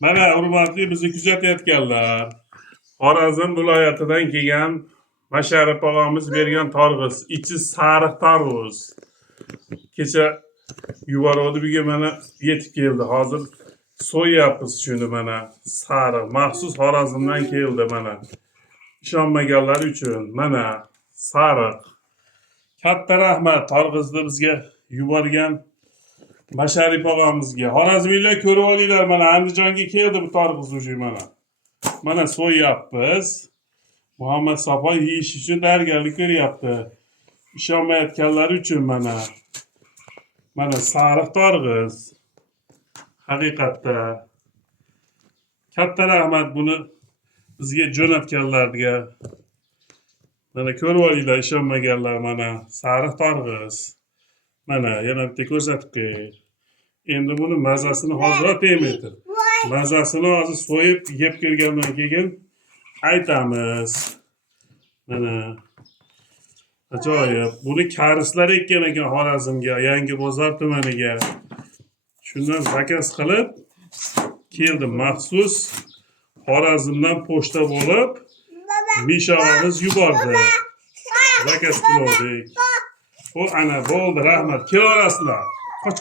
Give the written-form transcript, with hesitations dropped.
Mana hurmatli bizni kuzatayotganlar. Xorazm viloyatidan kelgan Masharip og'amiz bergan tarvuz, ichi sariq tarvuz. Kecha yubordi bugun mana yetib keldi. Hozir so'yyapmiz shuni mana sariq maxsus Xorazmdan keldi mana. Ishonmaganlar uchun mana sariq. Katta rahmat tarvuzni bizga yuborgan Masharip og'amizga. Xorazmiylar ko'rib olinglar mana Andijonga keldi bu tarvuz уже mana. Mana so'yyapmiz. Muhammad Safoy yeyish uchun tayyorgarlik ko'ryapti. Ishonmayotganlar uchun mana. Mana sariq tarvuz. Haqiqatda katta rahmat buni bizga jo'natganlarga. Mana ko'rib olinglar ishonmaganlar mana sariq tarvuz. Mana yana bitta ko'rsatib qo'yay. Endi buni mazasini hozir aytmayman. Mazasini hozir so'yib yeb kelgandan keyin aytamiz. Mana ajoyib. Buni karislar ekkan ekan Xorazmga, Yangi bozor tumaniga. Shundan zakaz qilib keldim maxsus Xorazmdan pochta bo'lib Misha og'amiz yubordi. Zakaz qildik. O ana bo'ldi rahmat. Kelaverasizlar. Qoch.